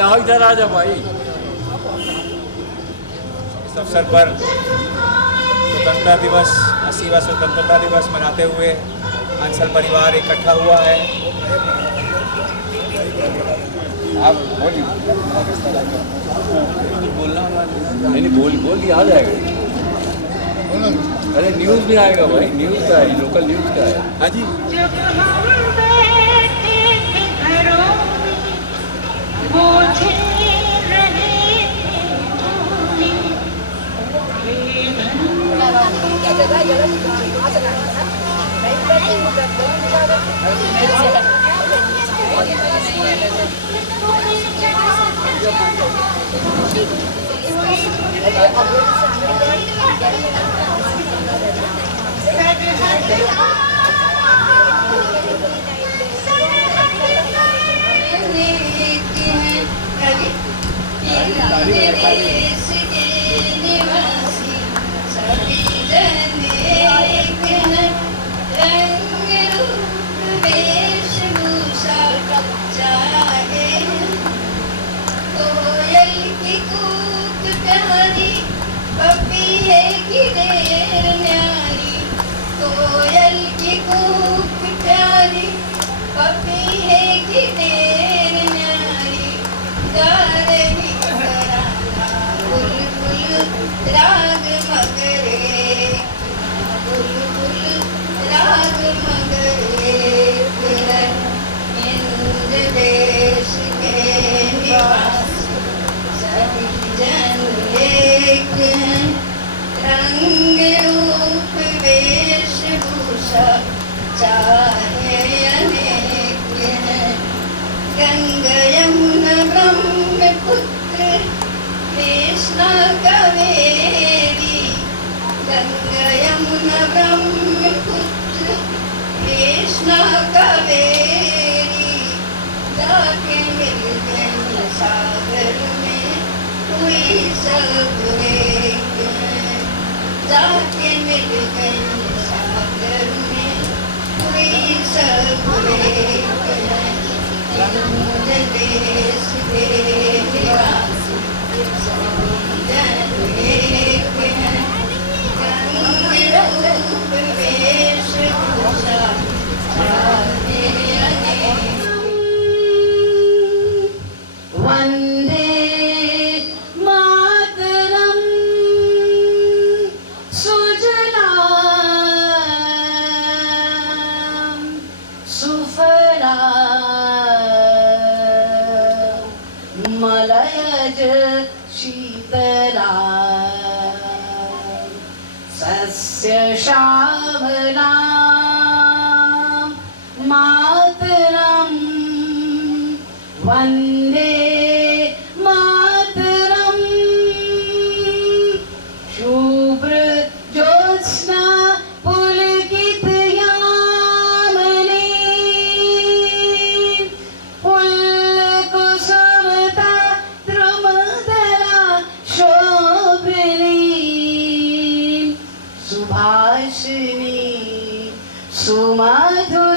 आओ इधर आ जा भाई। इस अवसर पर स्वतंत्रता दिवस 80वां स्वतंत्रता दिवस मनाते हुए अंसल परिवार इकट्ठा हुआ है। आप बोलिए। बोलना नहीं, बोल आ जाएगा। अरे न्यूज़ भी आएगा भाई, न्यूज़ का है, लोकल न्यूज़ का है। हाँ जी। कोयल की कूक प्यारी, पपीहे की ढेर न्यारी, गा रही तराना बुलबुल राग मगरे, बुलबुल राग मगरे, इंद्र देश के निवासी सभी जन एक हैं, रंग रूप वेशभूषा चाहे अनेक हैं। गंगा यमुना ब्रह्मपुत्र कृष्णा कावेरी, गंगा यमुना ब्रह्मपुत्र कृष्णा कावेरी, जाके मिल गए सागर में हुई सब एक हैं, जाके मिल गए सागर में हुई सब एक हैं। इंद्र देश के निवासी सभी जन एक हैं, रंग रूप वेशभूषा चाहे अनेक। वंदे मातरम, सुजलाम सुफलाम, मलयज शीतलाम, सस्य श्यामलाम मातरम। वंदे मातरम, शुभ्र ज्योत्स्ना पुलकित यामिनी, पुल्लकुसुमिता द्रुमदला शोभिनी, सुभाषिणी सुमधुरवासिनी,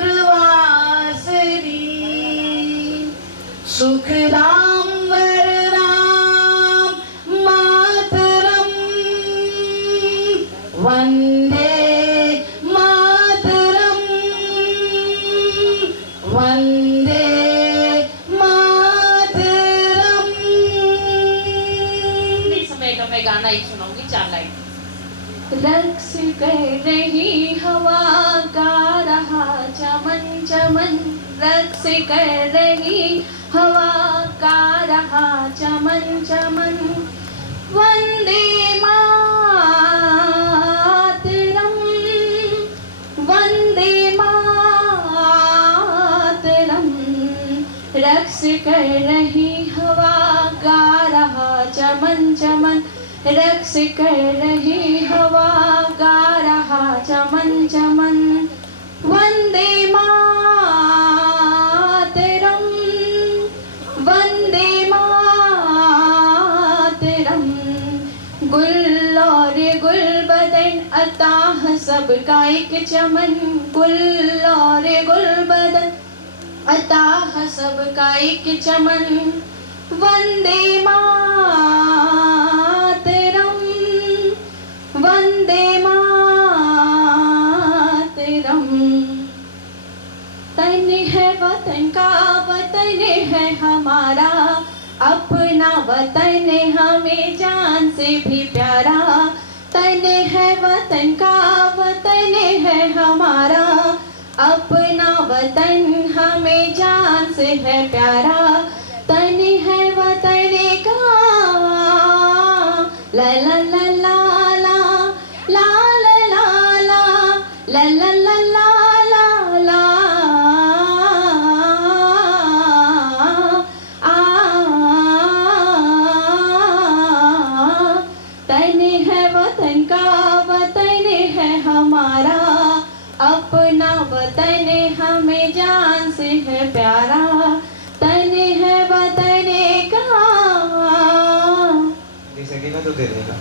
सुखदां वरदां मातरम। वंदे मातरम, वंदे मातरम। इस समय का मैं गाना ही सुनाऊंगी 4 लाइन। रक्स कर रही हवा, गा रहा चमन चमन, रक्स कर रही हवा, गा रहा चमन चमन। वंदे मातरम, वंदे मातरम, रक्स कर रही हवा, गा रहा चमन चमन, रक्स कर रही हवा, गा रहा चमन चमन। वंदे मातरम, वंदे मातरम, गुल और गुलबदन अताह सबका एक चमन, गुल और गुलबदन अताह सबका एक चमन। वन्दे मातरम् वन्दे मातरम्। तन है वतन का वतन है हमारा, अपना वतन हमें जान से भी प्यारा। तन है वतन का वतन है हमारा, अपना वतन हमें जान से है प्यारा। तन है वतन का ला ला ला ला ला ला ला ला ला ला ला ला ला ला तन है वतन का वतन है हमारा, अपना वतन हमें जान से है प्यारा। तन है वतन का। दे सकेगा तो दे देगा।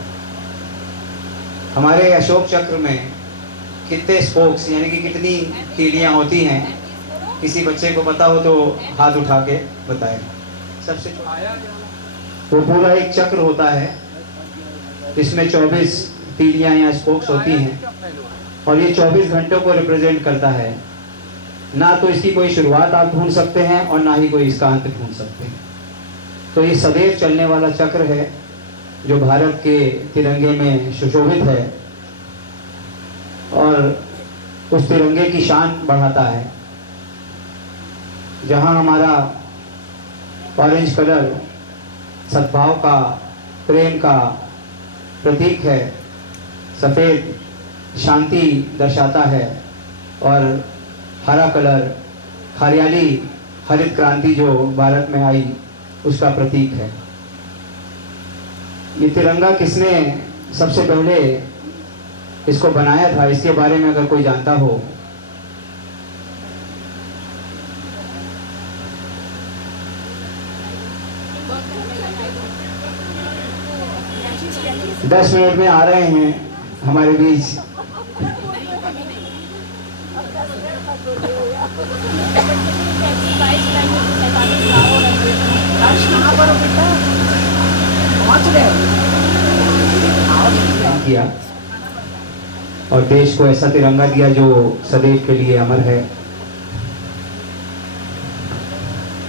हमारे अशोक चक्र में कितने स्पोक्स यानी कि कितनी तीलियां होती हैं, किसी बच्चे को पता हो तो हाथ उठा के बताए। सबसे वो पूरा एक चक्र होता है जिसमें 24 तीलियां या स्पोक्स होती हैं और ये 24 घंटों को रिप्रेजेंट करता है। ना तो इसकी कोई शुरुआत आप ढूंढ सकते हैं और ना ही कोई इसका अंत ढूंढ सकते हैं। तो ये सदैव चलने वाला चक्र है जो भारत के तिरंगे में सुशोभित है और उस तिरंगे की शान बढ़ाता है। जहां हमारा ऑरेंज कलर सद्भाव का, प्रेम का प्रतीक है, सफ़ेद शांति दर्शाता है और हरा कलर हरियाली, हरित क्रांति जो भारत में आई उसका प्रतीक है। ये तिरंगा किसने सबसे पहले इसको बनाया था, इसके बारे में अगर कोई जानता हो? दस मिनट में आ रहे हैं हमारे बीच। किया और देश को ऐसा तिरंगा दिया जो सदैव के लिए अमर है।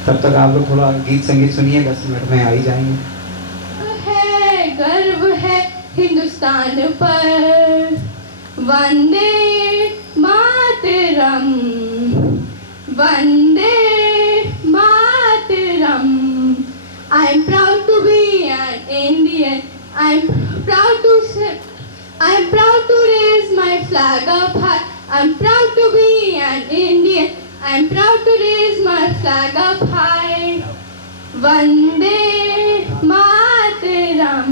तब तक आप लोग थोड़ा गीत संगीत सुनिए, 10 मिनट में आ ही जाएंगे। है गर्व है हिंदुस्तान पर, Vande Mataram Vande Mataram. I am proud to be an Indian. I am proud to raise my flag up high. I am proud to be an Indian. I am proud to raise my flag up high. Vande Mataram.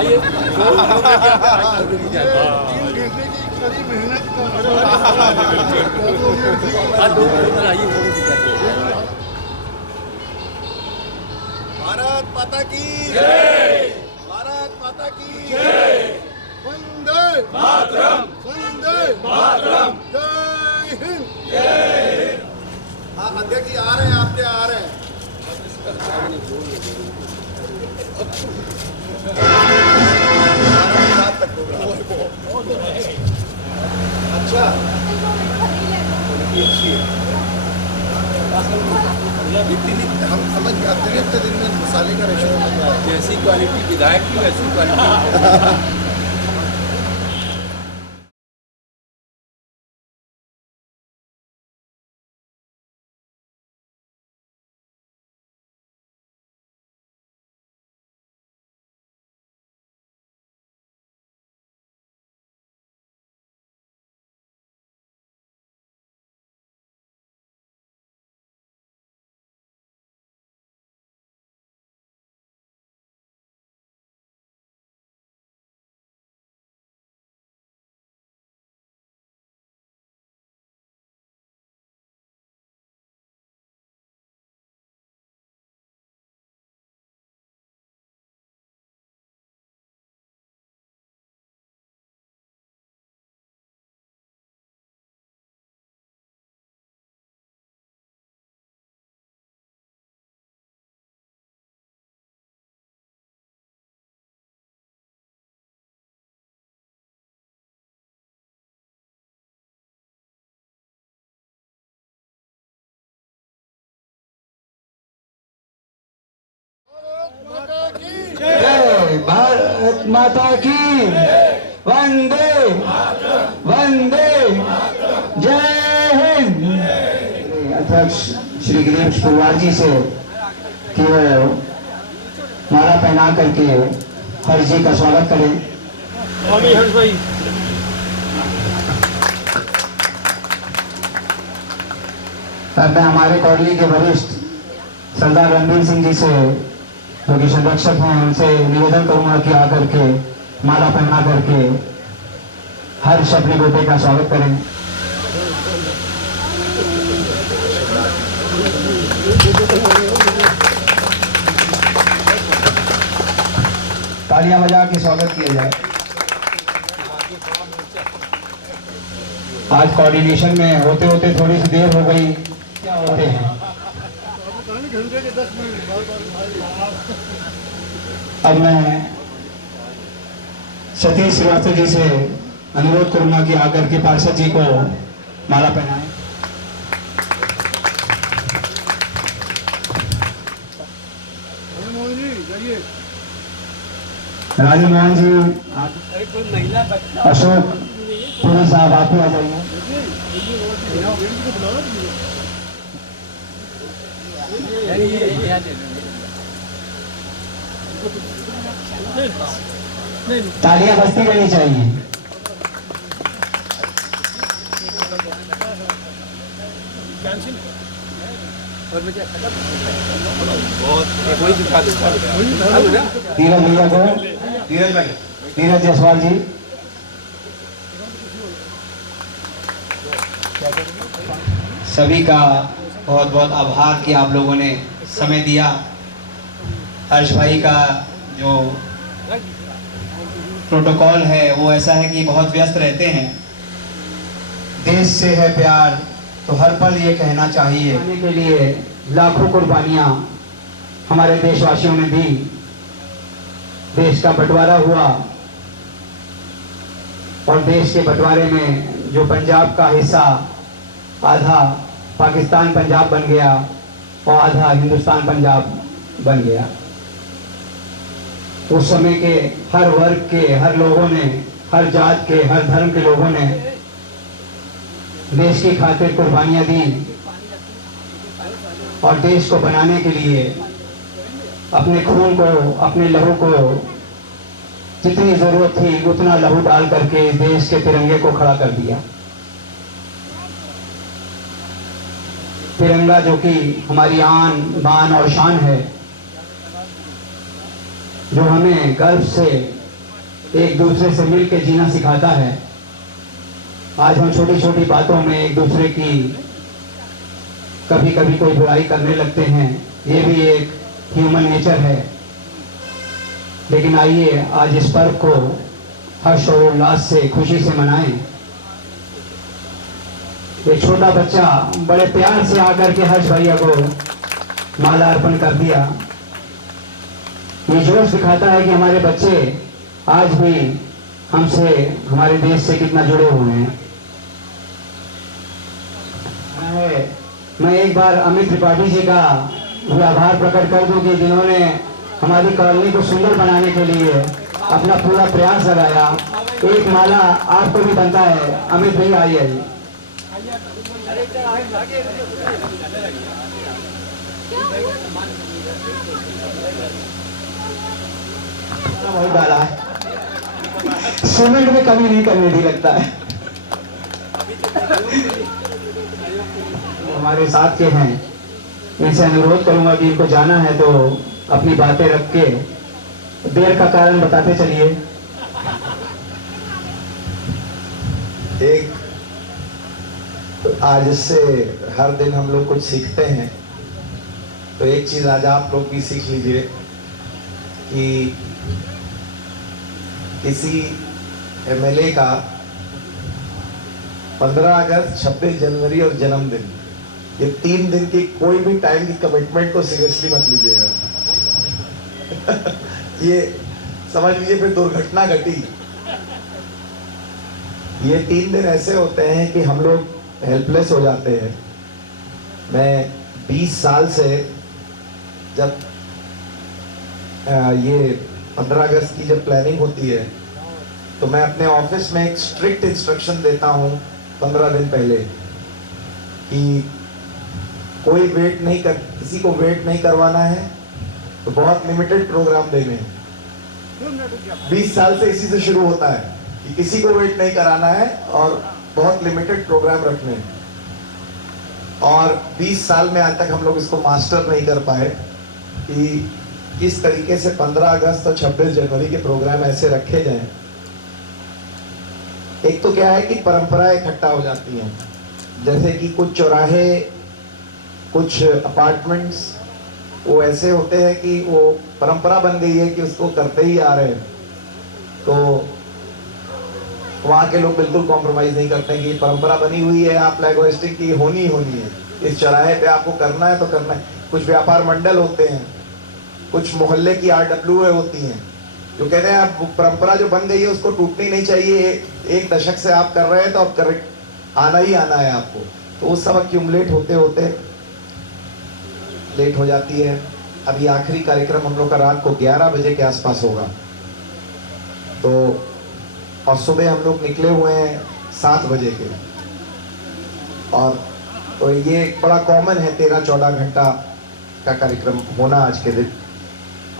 आइए भारत माता की जय, भारत माता की जय, वंदे मातरम, वंदे मातरम, जय हिंद, जय हिंद। हाँ अध्यक्ष जी आ रहे हैं, आपके आ रहे हैं। अच्छा हम समझ गए, अतिरिक्त दिन में मसाले का रेशो जैसी क्वालिटी विधायक की वैसी क्वालिटी भारत माता की वंदे वंदे जय हिंद। अध्यक्ष श्री गिरीश पुरवार जी से कि वो माला पहना करके हर्ष जी का स्वागत करें। अब मैं हमारे कॉलोनी के वरिष्ठ सरदार रणबीर सिंह जी से, जो कि संरक्षक हैं, उनसे निवेदन करूंगा कि आकर के माला पहना करके हर्ष अपने बेटे का स्वागत करें। तालियां बजा के स्वागत किया जाए। आज कोऑर्डिनेशन में होते होते थोड़ी सी देर हो गई, क्या होते हैं। घंटे के 10 मिनट अब मैं सतीश श्रीवास्तव जी से अनुरोध करूंगा कि आकर के पार्षद जी को माला पहनाएं। राजमोहन जी, अशोक पुरी साहब, आप भी आ जाइए। तालियां बजती रहनी चाहिए। धीरज भैया को, धीरज जायसवाल जी। सभी का बहुत बहुत आभार कि आप लोगों ने समय दिया। हर्ष भाई का जो प्रोटोकॉल है वो ऐसा है कि बहुत व्यस्त रहते हैं। देश से है प्यार तो हर पल ये कहना चाहिए के लिए लाखों कुर्बानियां हमारे देशवासियों ने दी। देश का बंटवारा हुआ और देश के बंटवारे में जो पंजाब का हिस्सा आधा पाकिस्तान पंजाब बन गया और आधा हिंदुस्तान पंजाब बन गया। उस समय के हर वर्ग के, हर लोगों ने, हर जात के, हर धर्म के लोगों ने देश की खातिर कुर्बानियां दी और देश को बनाने के लिए अपने खून को, अपने लहू को, जितनी जरूरत थी उतना लहू डाल करके इस देश के तिरंगे को खड़ा कर दिया। तिरंगा जो कि हमारी आन बान और शान है, जो हमें गर्व से एक दूसरे से मिलकर जीना सिखाता है। आज हम छोटी छोटी बातों में एक दूसरे की कभी कभी कोई बुराई करने लगते हैं, ये भी एक ह्यूमन नेचर है। लेकिन आइए आज इस पर्व को हर्ष और उल्लास से, खुशी से मनाएं। एक छोटा बच्चा बड़े प्यार से आकर के हर्ष भैया को माला अर्पण कर दिया। ये जोश दिखाता है कि हमारे बच्चे आज भी हमसे, हमारे देश से कितना जुड़े हुए हैं। मैं एक बार अमित त्रिपाठी जी का भी आभार प्रकट कर दूं कि जिन्होंने हमारी कॉलोनी को सुंदर बनाने के लिए अपना पूरा प्रयास लगाया। एक माला आपको भी बनता है। अमित भाई आइए जी। बहुत डाला है, सीमेंट में कमी नहीं करने दी लगता है। हमारे साथ के हैं, इनसे अनुरोध करूंगा कि इनको जाना है तो अपनी बातें रख के देर का कारण बताते चलिए। एक आज इससे हर दिन हम लोग कुछ सीखते हैं, तो एक चीज आज आप लोग भी सीख लीजिए कि किसी एमएलए का 15 अगस्त, 26 जनवरी और जन्मदिन, ये 3 दिन की कोई भी टाइम की कमिटमेंट को सीरियसली मत लीजिएगा। ये समझ लीजिए फिर दुर्घटना घटी। ये 3 दिन ऐसे होते हैं कि हम लोग हेल्पलेस हो जाते हैं। मैं 20 साल से, जब ये 15 अगस्त की जब प्लानिंग होती है तो मैं अपने ऑफिस में एक स्ट्रिक्ट इंस्ट्रक्शन देता हूँ 15 दिन पहले कि कोई वेट नहीं कर, किसी को वेट नहीं करवाना है, तो बहुत लिमिटेड प्रोग्राम देने हैं। 20 साल से इसी से शुरू होता है कि किसी को वेट नहीं कराना है और बहुत लिमिटेड प्रोग्राम रखने हैं। और 20 साल में आज तक हम लोग इसको मास्टर नहीं कर पाए कि किस तरीके से 15 अगस्त और 26 जनवरी के प्रोग्राम ऐसे रखे जाएं। एक तो क्या है कि परंपराएं इकट्ठा हो जाती हैं, जैसे कि कुछ चौराहे, कुछ अपार्टमेंट्स वो ऐसे होते हैं कि वो परंपरा बन गई है कि उसको करते ही आ रहे हैं, तो वहाँ के लोग बिल्कुल कॉम्प्रोमाइज़ नहीं करते कि परंपरा बनी हुई है, आप फ्लैग होइस्टिंग की होनी ही होनी है, इस चौराहे पे आपको करना है तो करना है। कुछ व्यापार मंडल होते हैं, कुछ मोहल्ले की RWA होती हैं जो कहते हैं आप परंपरा जो बन गई है उसको टूटनी नहीं चाहिए, एक दशक से आप कर रहे हैं तो अब करेक्ट आना ही आना है आपको। तो उस सब एक्यूमुलेट होते होते लेट हो जाती है। अभी आखिरी कार्यक्रम हम लोग का रात को 11 बजे के आसपास होगा, तो और सुबह हम लोग निकले हुए हैं 7 बजे के, और तो ये एक बड़ा कॉमन है 13-14 घंटा का कार्यक्रम होना आज के दिन।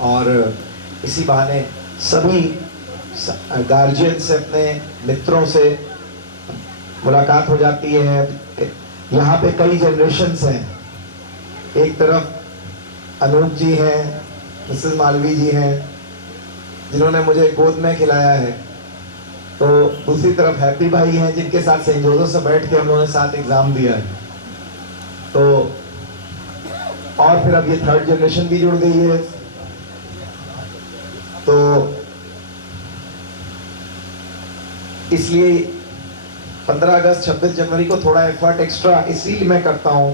और इसी बहाने सभी गार्जियन से, अपने मित्रों से मुलाकात हो जाती है। यहाँ पे कई जनरेशन्स हैं, एक तरफ अनूप जी हैं, मिसेस मालवी जी हैं जिन्होंने मुझे गोद में खिलाया है, तो दूसरी तरफ हैप्पी भाई हैं जिनके साथ सेंट जोसेफ से बैठ के हम लोगों ने साथ एग्ज़ाम दिया है, तो और फिर अब ये 3rd जनरेशन भी जुड़ गई है। तो इसलिए 15 अगस्त 26 जनवरी को थोड़ा एफर्ट एक्स्ट्रा इसीलिए मैं करता हूँ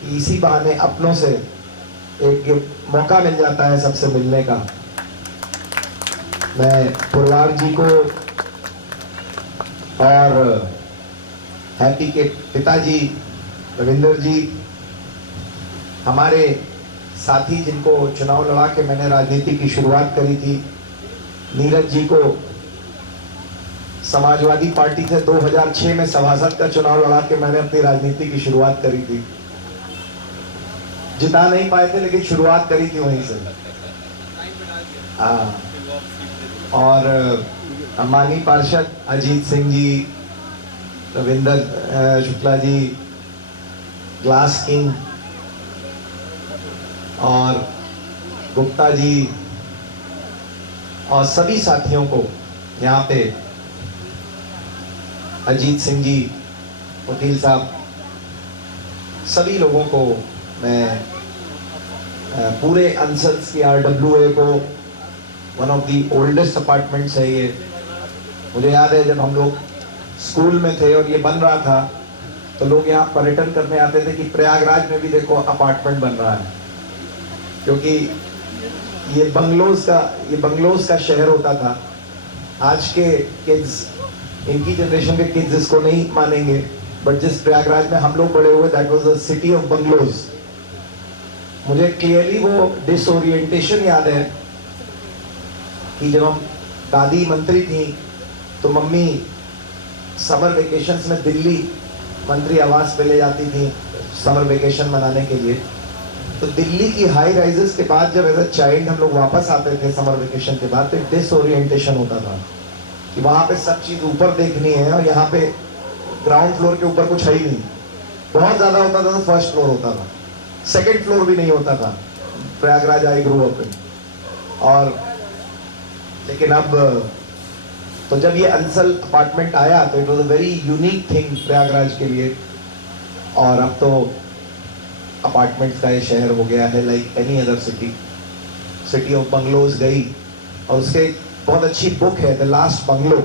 कि इसी बहाने अपनों से एक मौका मिल जाता है सबसे मिलने का। मैं पुरवार जी को और हैप्पी के पिताजी रविंदर जी, हमारे साथी जिनको चुनाव लड़ा के मैंने राजनीति की शुरुआत करी थी, नीरज जी को समाजवादी पार्टी से 2006 में सभासद का चुनाव लड़ा के मैंने अपनी राजनीति की शुरुआत करी थी। जिता नहीं पाए थे लेकिन शुरुआत करी थी वहीं से। हाँ, और अम्बानी पार्षद अजीत सिंह जी, रविंदर शुक्ला जी, ग्लास किंग और गुप्ता जी, और सभी साथियों को यहाँ पे, अजीत सिंह जी, वकील साहब, सभी लोगों को मैं पूरे अंसल्स की RWA को, one of the oldest apartments है ये। मुझे याद है जब हम लोग स्कूल में थे और ये बन रहा था तो लोग यहाँ पर्यटन करने आते थे कि प्रयागराज में भी देखो अपार्टमेंट बन रहा है, क्योंकि ये बंगलोज का शहर होता था। आज के किड्स, इनकी जनरेशन के किड्स इसको नहीं मानेंगे, बट जिस प्रयागराज में हम लोग बड़े हुए, that was the city of bungalows. मुझे क्लियरली वो डिसओरिएंटेशन याद है कि जब हम दादी मंत्री थी तो मम्मी समर वेकेशंस में दिल्ली मंत्री आवास पे ले जाती थी समर वेकेशन मनाने के लिए। तो दिल्ली की हाई राइजेस के बाद जब एज अ चाइल्ड हम लोग वापस आते थे समर वेकेशन के बाद, तो एक डिसओरिएंटेशन होता था कि वहाँ पे सब चीज़ ऊपर देखनी है और यहाँ पे ग्राउंड फ्लोर के ऊपर कुछ है ही नहीं। बहुत ज़्यादा होता था तो फर्स्ट फ्लोर होता था, सेकंड फ्लोर भी नहीं होता था Prayagraj I grow up in. और लेकिन अब तो जब ये अंसल अपार्टमेंट आया तो it was a very unique thing Prayagraj के लिए, और अब तो अपार्टमेंट्स का ये शहर हो गया है like any other city of bungalows गई। और उसके बहुत अच्छी बुक है the last bungalow,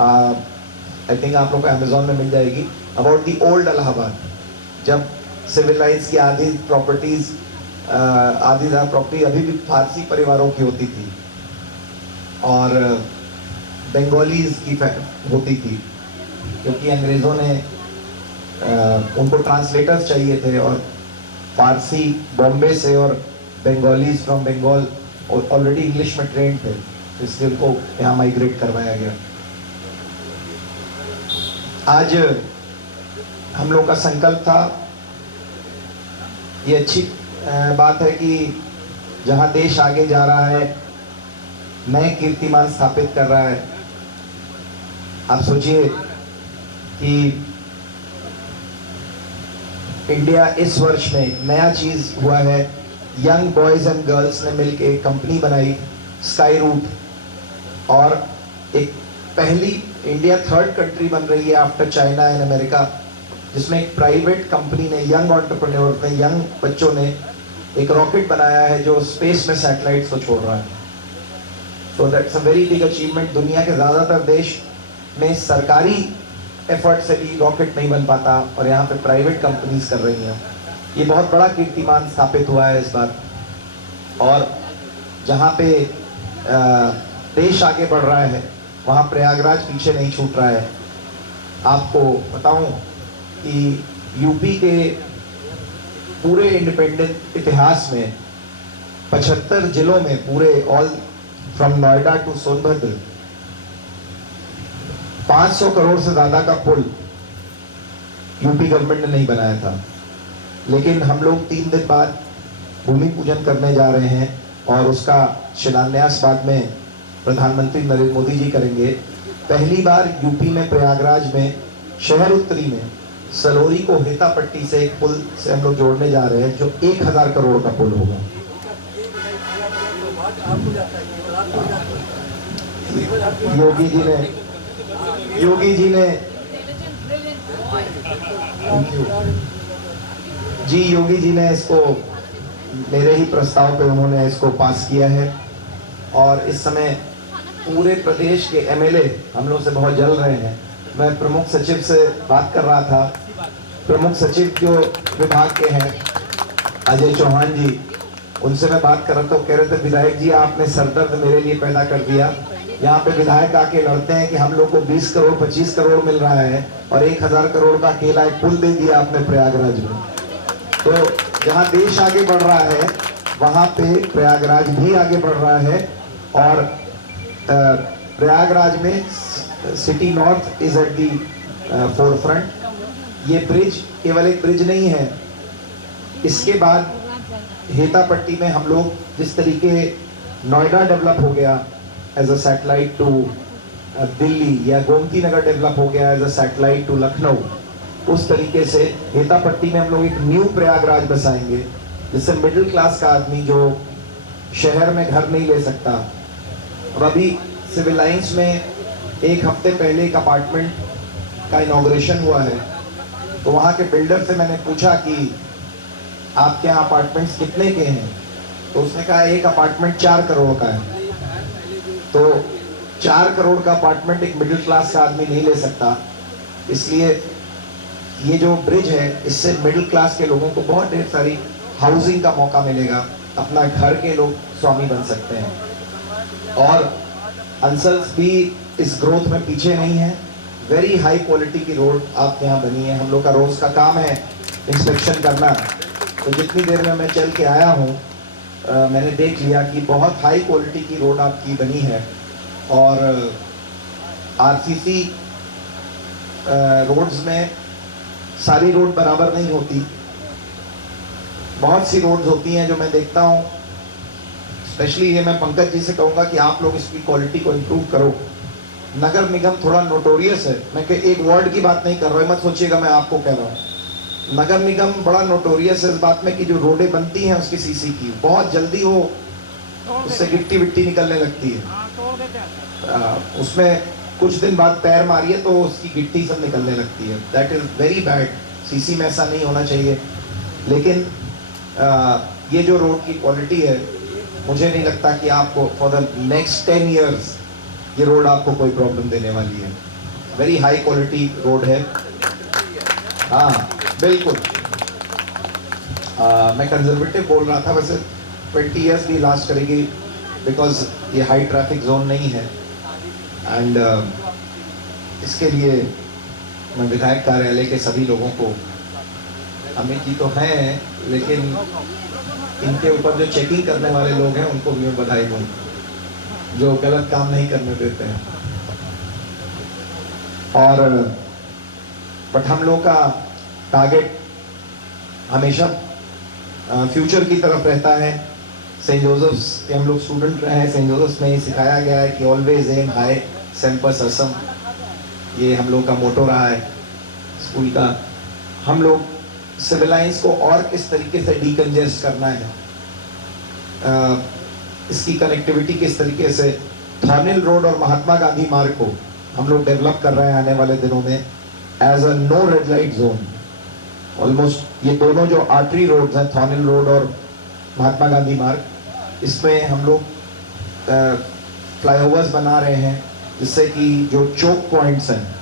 I think आप लोग को अमेजोन में मिल जाएगी, अबाउट द ओल्ड इलाहाबाद, जब सिविल लाइन्स की आधी प्रॉपर्टीज आधी प्रॉपर्टी अभी भी फारसी परिवारों की होती थी और बंगालीज की होती थी, क्योंकि अंग्रेज़ों ने उनको ट्रांसलेटर्स चाहिए थे और फारसी बॉम्बे से और Bengalis from Bengal already English में ट्रेंड थे, इसलिए उनको यहाँ माइग्रेट करवाया गया। आज हम लोग का संकल्प था, ये अच्छी बात है कि जहाँ देश आगे जा रहा है, नए कीर्तिमान स्थापित कर रहा है। आप सोचिए कि इंडिया इस वर्ष में नया चीज हुआ है, यंग बॉयज एंड गर्ल्स ने मिलकर एक कंपनी बनाई स्काई रूट, और एक पहली इंडिया थर्ड कंट्री बन रही है आफ्टर चाइना एंड अमेरिका, जिसमें एक प्राइवेट कंपनी ने, यंग एंटरप्रेन्योर ने, यंग बच्चों ने एक रॉकेट बनाया है जो स्पेस में सैटेलाइट्स को छोड़ रहा है। So that's a very big achievement. दुनिया के ज़्यादातर देश में सरकारी एफर्ट से भी रॉकेट नहीं बन पाता, और यहाँ पे प्राइवेट कंपनीज कर रही हैं। ये बहुत बड़ा कीर्तिमान स्थापित हुआ है इस बार। और जहाँ पे देश आगे बढ़ रहा है, वहाँ प्रयागराज पीछे नहीं छूट रहा है। आपको बताऊं कि यूपी के पूरे इंडिपेंडेंट इतिहास में 75 जिलों में, पूरे all from Noida to Sonbhadra, 500 crore से ज़्यादा का पुल यूपी गवर्नमेंट ने नहीं बनाया था। लेकिन हम लोग 3 दिन बाद भूमि पूजन करने जा रहे हैं, और उसका शिलान्यास बाद में प्रधानमंत्री नरेंद्र मोदी जी करेंगे। पहली बार यूपी में प्रयागराज में शहर उत्तरी में सलोरी को हेतापट्टी से एक पुल से हम लोग जोड़ने जा रहे हैं, जो 1000 करोड़ का पुल होगा। योगी जी ने इसको मेरे ही प्रस्ताव पे उन्होंने इसको पास किया है। और इस समय पूरे प्रदेश के एमएलए हम लोग से बहुत जल रहे हैं। मैं प्रमुख सचिव से बात कर रहा था, प्रमुख सचिव जो विभाग के हैं अजय चौहान जी, उनसे मैं बात कर रहा था। कह रहे थे विधायक जी आपने सरदर्द मेरे लिए पैदा कर दिया। यहाँ पे विधायक आके लड़ते हैं कि हम लोग को 20 करोड़ 25 करोड़ मिल रहा है, और 1000 करोड़ का अकेला एक पुल दे दिया आपने प्रयागराज में। तो जहाँ देश आगे बढ़ रहा है, वहाँ पे प्रयागराज भी आगे बढ़ रहा है। और प्रयागराज में city north is at the forefront. ये ब्रिज केवल एक ब्रिज नहीं है, इसके बाद हेतापट्टी में हम लोग जिस तरीके नोएडा डेवलप हो गया as a satellite to Delhi, या गोमती नगर डेवलप हो गया as a satellite to Lucknow, उस तरीके से हेतापट्टी में हम लोग एक न्यू प्रयागराज बसाएंगे, जिससे मिडिल क्लास का आदमी जो शहर में घर नहीं ले सकता। और अभी सिविल लाइंस में एक हफ्ते पहले एक अपार्टमेंट का इनॉग्रेशन हुआ है, तो वहाँ के बिल्डर से मैंने पूछा कि आपके यहाँ अपार्टमेंट्स कितने के हैं, तो उसने कहा एक अपार्टमेंट 4 करोड़ का है। तो 4 करोड़ का अपार्टमेंट एक मिडिल क्लास का आदमी नहीं ले सकता, इसलिए ये जो ब्रिज है, इससे मिडिल क्लास के लोगों को बहुत ढेर सारी हाउसिंग का मौका मिलेगा, अपना घर के लोग स्वामी बन सकते हैं। और अंसल्स भी इस ग्रोथ में पीछे नहीं है। वेरी हाई क्वालिटी की रोड आप यहाँ बनी है। हम लोग का रोज का काम है इंस्पेक्शन करना, तो जितनी देर में मैं चल के आया हूँ मैंने देख लिया कि बहुत हाई क्वालिटी की रोड आपकी बनी है। और आरसीसी रोड्स में सारी रोड बराबर नहीं होती, बहुत सी रोड्स होती हैं जो मैं देखता हूँ। स्पेशली ये मैं पंकज जी से कहूँगा कि आप लोग इसकी क्वालिटी को इम्प्रूव करो। नगर निगम थोड़ा नोटोरियस है, मैं एक वार्ड की बात नहीं कर रहा हूँ, मत सोचिएगा मैं आपको कह रहा हूँ। नगर निगम बड़ा नोटोरियस है इस बात में कि जो रोडें बनती हैं उसकी सीसी की बहुत जल्दी वो उससे गिट्टी विट्टी निकलने लगती है। उसमें कुछ दिन बाद पैर मारिए तो उसकी गिट्टी सब निकलने लगती है। That is very bad. CC में ऐसा नहीं होना चाहिए। लेकिन ये जो रोड की क्वालिटी है, मुझे नहीं लगता कि आपको फॉर द नेक्स्ट 10 ईयर्स ये रोड आपको कोई प्रॉब्लम देने वाली है। वेरी हाई क्वालिटी रोड है। हाँ बिल्कुल। मैं कंजर्वेटिव बोल रहा था, वैसे 20 ईयर्स भी लास्ट करेगी बिकॉज ये हाई ट्रैफिक जोन नहीं है। एंड इसके लिए मैं विधायक कार्यालय के सभी लोगों को, अमित जी तो हैं लेकिन इनके ऊपर जो चेकिंग करने वाले लोग हैं उनको भी मैं बधाई दूँ, जो गलत काम नहीं करने देते हैं। और बट हम लोग का टारगेट हमेशा फ्यूचर की तरफ रहता है। सेंट जोसेफ्स के हम लोग स्टूडेंट रहे हैं, सेंट जोसेफ्स में ही सिखाया गया है कि always M high Semper SRSAM, ये हम लोग का मोटो रहा है स्कूल का। हम लोग सिविल लाइंस को और किस तरीके से डीकंजेस्ट करना है, इसकी कनेक्टिविटी किस तरीके से, थॉर्निल रोड और महात्मा गांधी मार्ग को हम लोग डेवलप कर रहे हैं आने वाले दिनों में as a no red light zone. Almost ये दोनों जो आर्टरी रोड्स हैं, थॉर्निल रोड और महात्मा गांधी मार्ग, इसमें हम लोग फ्लाईओवर्स बना रहे हैं जिससे कि जो चौक पॉइंट्स हैं,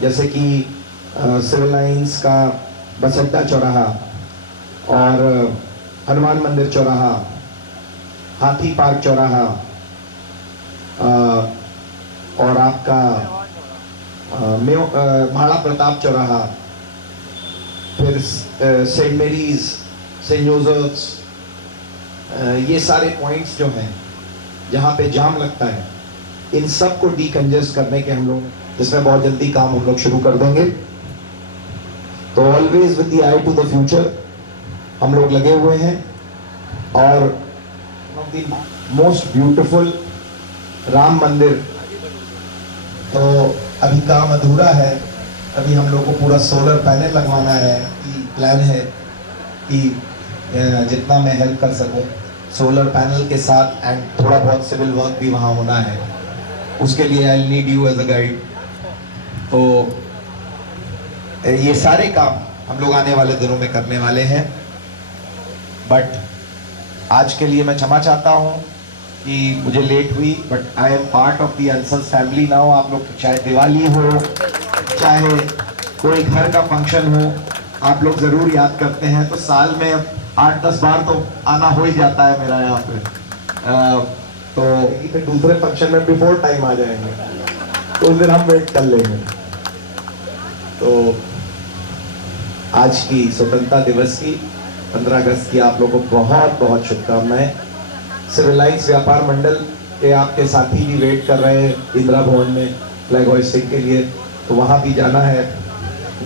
जैसे कि सिविल लाइंस का बस अड्डा चौराहा और हनुमान मंदिर चौराहा, हाथी पार्क चौराहा और आपका महाड़ा प्रताप चौराहा, फिर सेंट मेरीज, सेंट जोसेफ्स, ये सारे पॉइंट्स जो हैं जहाँ पे जाम लगता है, इन सब को डीकंजेस्ट करने के हम लोग, जिसमें बहुत जल्दी काम हम लोग शुरू कर देंगे। तो always with the eye to the future हम लोग लगे हुए हैं। और मोस्ट ब्यूटीफुल राम मंदिर तो अभी काम अधूरा है, अभी हम लोग को पूरा सोलर पैनल लगवाना है। प्लान है कि जितना मैं हेल्प कर सकूं सोलर पैनल के साथ, एंड थोड़ा बहुत सिविल वर्क भी वहाँ होना है, उसके लिए I need you as a guide. तो ये सारे काम हम लोग आने वाले दिनों में करने वाले हैं। बट आज के लिए मैं क्षमा चाहता हूँ कि मुझे लेट हुई, but I am part of the answers family now. आप लोग चाहे दिवाली हो, चाहे कोई घर का फंक्शन हो, आप लोग ज़रूर याद करते हैं। तो साल में 8-10 बार तो आना हो ही जाता है मेरा यहाँ पे। तो फिर दूसरे फंक्शन में बिफोर टाइम आ जाएंगे, तो उस दिन हम वेट कर लेंगे। तो आज की स्वतंत्रता दिवस की 15 अगस्त की आप लोगों को बहुत बहुत शुभकामनाएं। सिविल लाइंस व्यापार मंडल के आपके साथी भी वेट कर रहे हैं इंदिरा भवन में फ्लैग होइस्टिंग के लिए, तो वहाँ भी जाना है।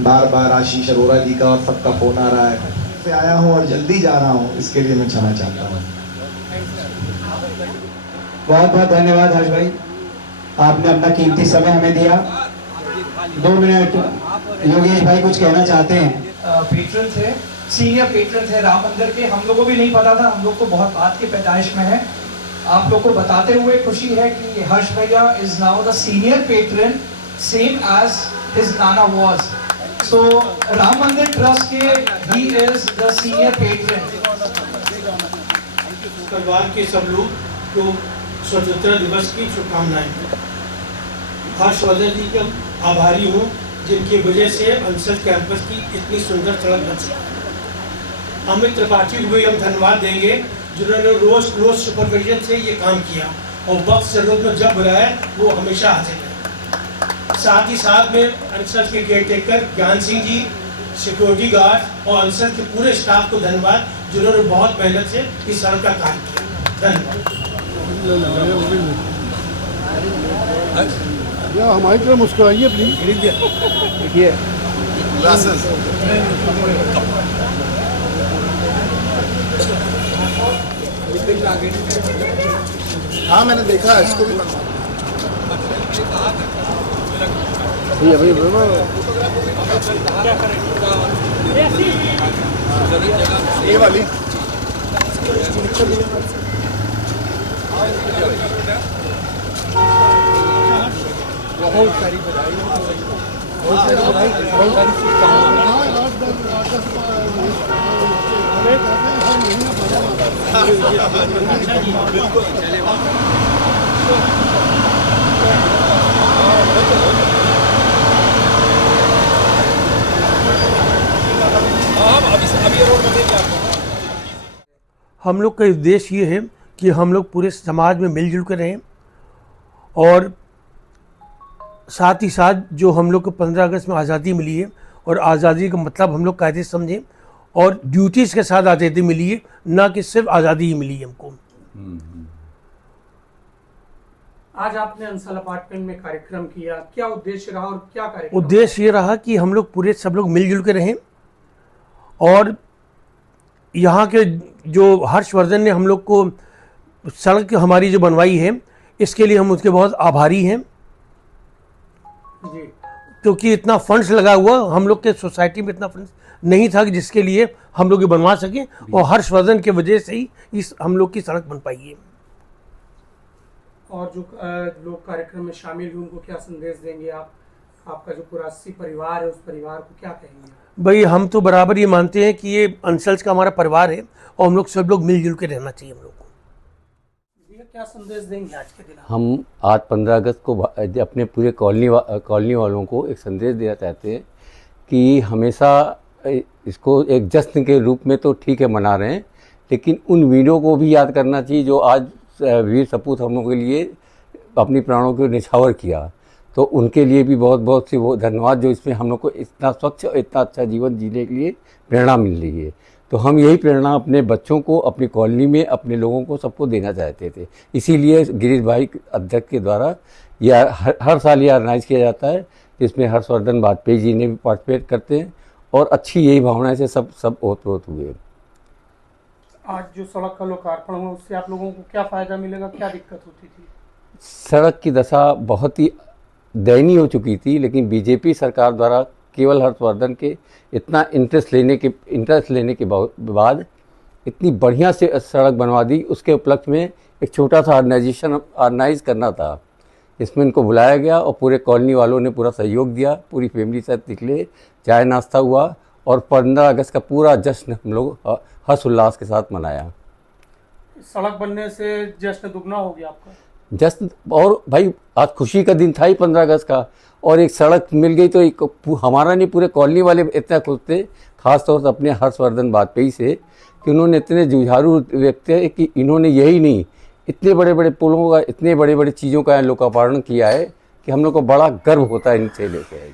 बार बार आशीष अरोड़ा जी का और सबका फोन आ रहा है, मैं आया हूँ और जल्दी जा रहा हूँ, इसके लिए मैं क्षमा चाहता हूँ। बहुत बहुत धन्यवाद हर्ष भाई, आपने अपना कीमती समय हमें दिया। 2 मिनट योगेश भाई कुछ कहना चाहते हैं। पेट्रन थे, सीनियर पेट्रन थे राम मंदिर के, हम लोग को भी नहीं पता था, हम लोग को बहुत बात की पैदाइश में है। आप लोग को बताते हुए खुशी है कि हर्ष भैया is now the senior patron same as his नाना was. So Ram Mandir trust के ही इज द सीनियर पेट्रन। परिवार के सब लोग को स्वतंत्रता दिवस की शुभकामनाएं। हर्षवर्धन जी का आभारी हूँ जिनकी वजह से अंसर कैंपस की इतनी सुंदर सड़क बन सकी। अमित त्रिपाठी को भी हम धन्यवाद देंगे जिन्होंने रोज क्लोज सुपरविजन से ये काम किया और वक्त जरूरत में जब बुलाया वो हमेशा हाजिर है। साथ ही साथ में अंसर के केयर टेकर ज्ञान सिंह जी, सिक्योरिटी गार्ड और अंसर के पूरे स्टाफ को धन्यवाद जिन्होंने बहुत मेहनत से इस सड़क का कार्य किया। धन्यवाद। हमारी तरफ मुस्कुराइए प्लीज। देखिए हाँ मैंने देखा है इसको भी ये वाली बहुत सारी बधाई, बहुत सारी बधाई, बहुत सारी हम लोग का उद्देश्य ये है कि हम लोग पूरे समाज में मिलजुल कर रहें और साथ ही साथ जो हम लोग को 15 अगस्त में आज़ादी मिली है और आज़ादी का मतलब हम लोग कायदे समझें और ड्यूटीज़ के साथ आज़ादी मिली है, ना कि सिर्फ आज़ादी ही मिली है हमको। आज आपने अंसल अपार्टमेंट में कार्यक्रम किया, क्या उद्देश्य रहा और क्या कार्यक्रम? उद्देश्य ये रहा कि हम लोग पूरे सब लोग मिलजुल के रहें, और यहाँ के जो हर्षवर्धन ने हम लोग को सड़क हमारी जो बनवाई है, इसके लिए हम उसके बहुत आभारी हैं जी। क्योंकि इतना फंड्स लगा हुआ, हम लोग के सोसाइटी में इतना फंड्स नहीं था कि जिसके लिए हम लोग ये बनवा सकें, और हर्षवर्धन के वजह से ही इस हम लोग की सड़क बन पाई है। और जो लोग कार्यक्रम में शामिल हुए उनको क्या संदेश देंगे आप? आपका जो पुरासी परिवार है उस परिवार को क्या कहेंगे? भाई हम तो बराबर ये मानते हैं कि ये अंसल्स का हमारा परिवार है, और हम लोग सब लोग मिलजुल के रहना चाहिए हम लोग को। क्या संदेश देंगे आज के दिन? हम आज 15 अगस्त को अपने पूरे कॉलोनी वालों को एक संदेश देना चाहते हैं कि हमेशा इसको एक जश्न के रूप में तो ठीक है मना रहे हैं, लेकिन उन वीरों को भी याद करना चाहिए जो आज वीर सपूत हम लोगों के लिए अपनी प्राणों को निछावर किया। तो उनके लिए भी बहुत बहुत सी वो धन्यवाद, जो इसमें हम लोग को इतना स्वच्छ और इतना अच्छा जीवन जीने के लिए प्रेरणा मिल रही है। तो हम यही प्रेरणा अपने बच्चों को, अपनी कॉलोनी में अपने लोगों को सबको देना चाहते थे। इसीलिए गिरीश भाई अध्यक्ष के द्वारा यह हर साल ये ऑर्गेनाइज किया जाता है, जिसमें हर्षवर्धन वाजपेयी जी ने भी पार्टिसिपेट करते हैं, और अच्छी यही भावना से सब ओतप्रोत हुए। आज जो सड़क का लोकार्पण हुआ उससे आप लोगों को क्या फ़ायदा मिलेगा, क्या दिक्कत होती थी? सड़क की दशा बहुत ही दयनीय हो चुकी थी, लेकिन बीजेपी सरकार द्वारा केवल हर्षवर्धन के इतना इंटरेस्ट लेने के बाद इतनी बढ़िया से सड़क बनवा दी। उसके उपलक्ष्य में एक छोटा सा ऑर्गेनाइज करना था, इसमें इनको बुलाया गया और पूरे कॉलोनी वालों ने पूरा सहयोग दिया। पूरी फैमिली साथ निकले, चाय नाश्ता हुआ, और 15 अगस्त का पूरा जश्न हम लोग हर्ष उल्लास के साथ मनाया। सड़क बनने से जश्न दुगना हो गया आपका? जश्न, और भाई आज खुशी का दिन था ही 15 अगस्त का, और एक सड़क मिल गई तो एक हमारा नहीं पूरे कॉलोनी वाले इतना खुश थे, खासतौर से अपने हर्षवर्धन वाजपेयी से, कि उन्होंने इतने जुझारू व्यक्ति है कि इन्होंने यही नहीं इतने बड़े बड़े पुलों का, इतने बड़े बड़े चीज़ों का लोकार्पण किया है कि हम लोग को बड़ा गर्व होता है इनसे लेकर।